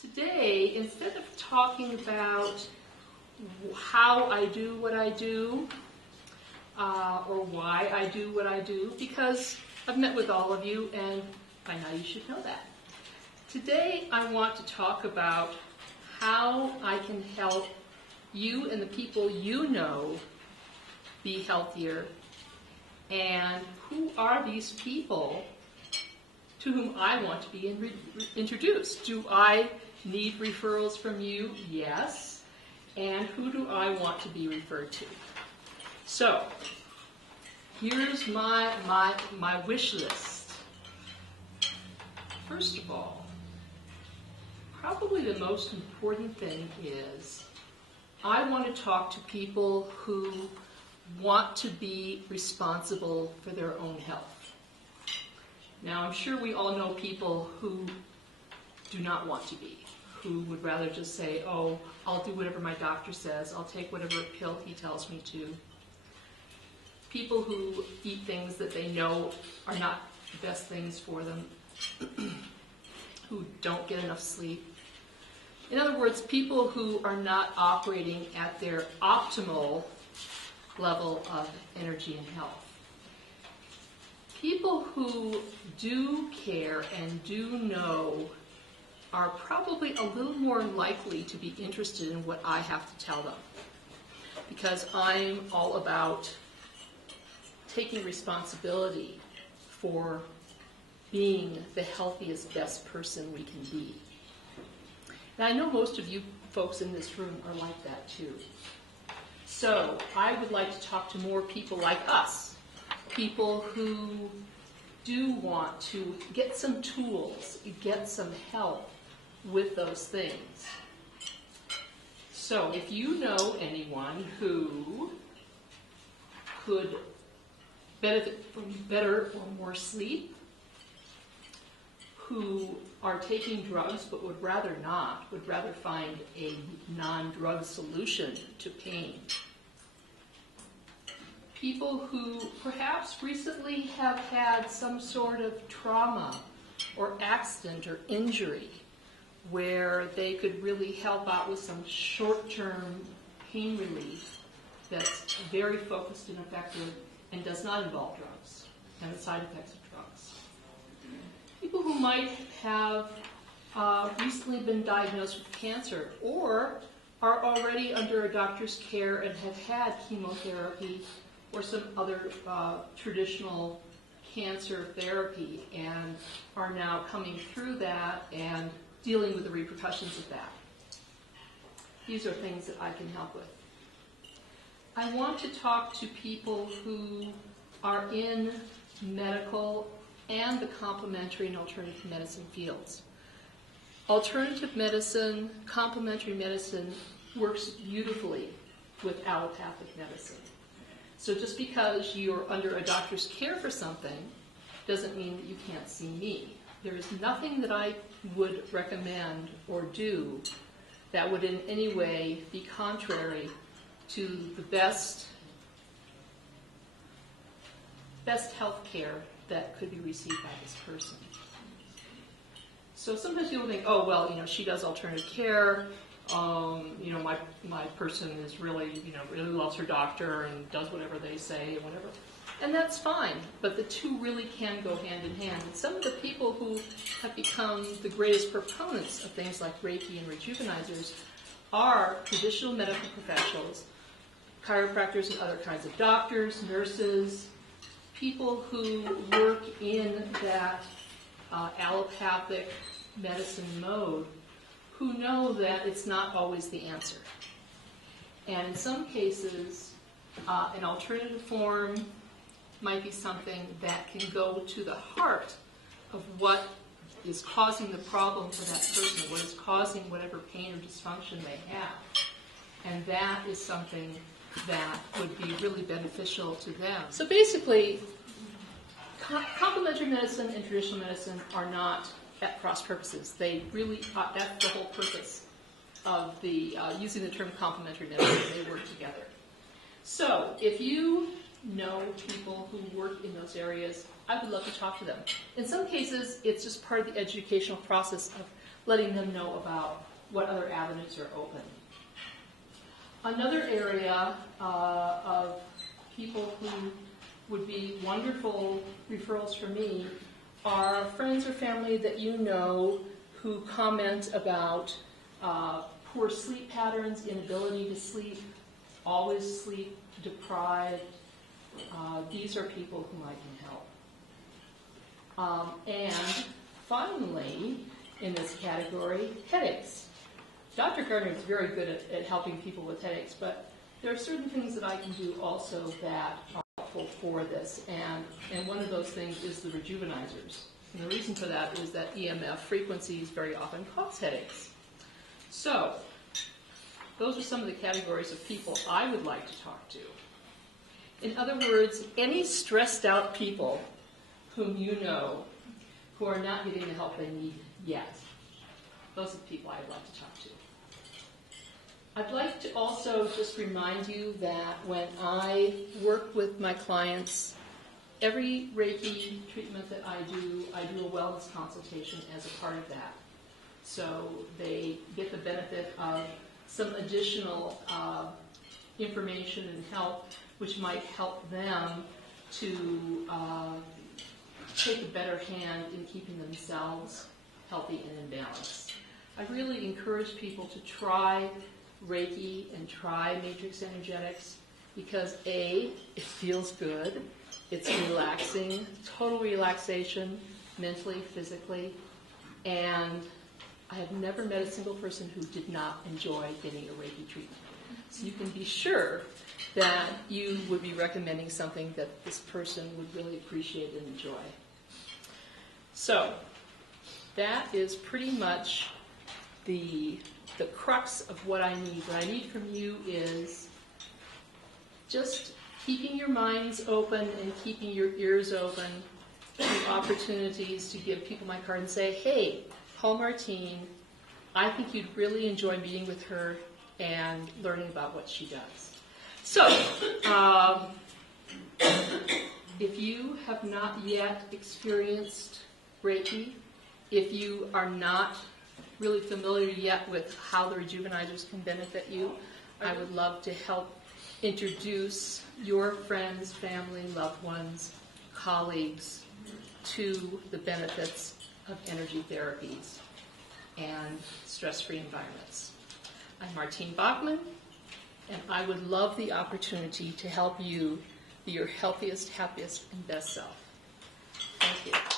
Today, instead of talking about how I do what I do, or why I do what I do, because I've met with all of you and by now you should know that. Today I want to talk about how I can help you and the people you know be healthier, and who are these people to whom I want to be introduced. Do I need referrals from you? Yes. And who do I want to be referred to? So, here's my wish list. First of all, probably the most important thing is I want to talk to people who want to be responsible for their own health. Now, I'm sure we all know people who do not want to be, who would rather just say, oh, I'll do whatever my doctor says, I'll take whatever pill he tells me to. People who eat things that they know are not the best things for them, who don't get enough sleep. In other words, people who are not operating at their optimal level of energy and health. People who do care and do know are probably a little more likely to be interested in what I have to tell them, because I'm all about taking responsibility for being the healthiest, best person we can be. And I know most of you folks in this room are like that too. So I would like to talk to more people like us, people who do want to get some tools, get some help with those things. So if you know anyone who could benefit from better or more sleep, who are taking drugs but would rather not, would rather find a non-drug solution to pain. People who perhaps recently have had some sort of trauma or accident or injury where they could really help out with some short-term pain relief that's very focused and effective and does not involve drugs and the side effects of drugs. People who might have recently been diagnosed with cancer or are already under a doctor's care and have had chemotherapy or some other traditional cancer therapy and are now coming through that and dealing with the repercussions of that. These are things that I can help with. I want to talk to people who are in medical and the complementary and alternative medicine fields. Alternative medicine, complementary medicine works beautifully with allopathic medicine. So just because you're under a doctor's care for something doesn't mean that you can't see me. There is nothing that I would recommend or do that would in any way be contrary to the best health care that could be received by this person. So sometimes people think, oh, well, she does alternative care. My person is really loves her doctor and does whatever they say and whatever. And that's fine, but the two really can go hand in hand. And some of the people who have become the greatest proponents of things like Reiki and Rejuvenizers are traditional medical professionals, chiropractors and other kinds of doctors, nurses, people who work in that allopathic medicine mode, who know that it's not always the answer. And in some cases, an alternative form might be something that can go to the heart of what is causing the problem for that person, what is causing whatever pain or dysfunction they have. And that is something that would be really beneficial to them. So basically, complementary medicine and traditional medicine are not at cross purposes. They really, that's the whole purpose of the using the term complementary medicine. They work together. So if you know people who work in those areas, I would love to talk to them. In some cases, it's just part of the educational process of letting them know about what other avenues are open. Another area of people who would be wonderful referrals for me are friends or family that you know who comment about poor sleep patterns, inability to sleep, always sleep deprived. These are people whom I can help. And finally, in this category, headaches. Dr. Gardner is very good at helping people with headaches, but there are certain things that I can do also that are helpful for this, and one of those things is the Rejuvenizers. And the reason for that is that EMF frequencies very often cause headaches. So, those are some of the categories of people I would like to talk to. In other words, any stressed out people whom you know who are not getting the help they need yet, those are the people I'd like to talk to. I'd like to also just remind you that when I work with my clients, every Reiki treatment that I do a wellness consultation as a part of that. So they get the benefit of some additional information and help which might help them to take a better hand in keeping themselves healthy and in balance. I really encourage people to try Reiki and try matrix energetics because A, it feels good, it's relaxing, total relaxation, mentally, physically, and I have never met a single person who did not enjoy getting a Reiki treatment. So you can be sure that you would be recommending something that this person would really appreciate and enjoy. So that is pretty much the crux of what I need. What I need from you is just keeping your minds open and keeping your ears open to opportunities to give people my card and say, hey, call Martine. I think you'd really enjoy meeting with her and learning about what she does. So, if you have not yet experienced Reiki, if you are not really familiar yet with how the Rejuvenizers can benefit you, I would love to help introduce your friends, family, loved ones, colleagues to the benefits of energy therapies and stress-free environments. I'm Martine Bachman, and I would love the opportunity to help you be your healthiest, happiest, and best self. Thank you.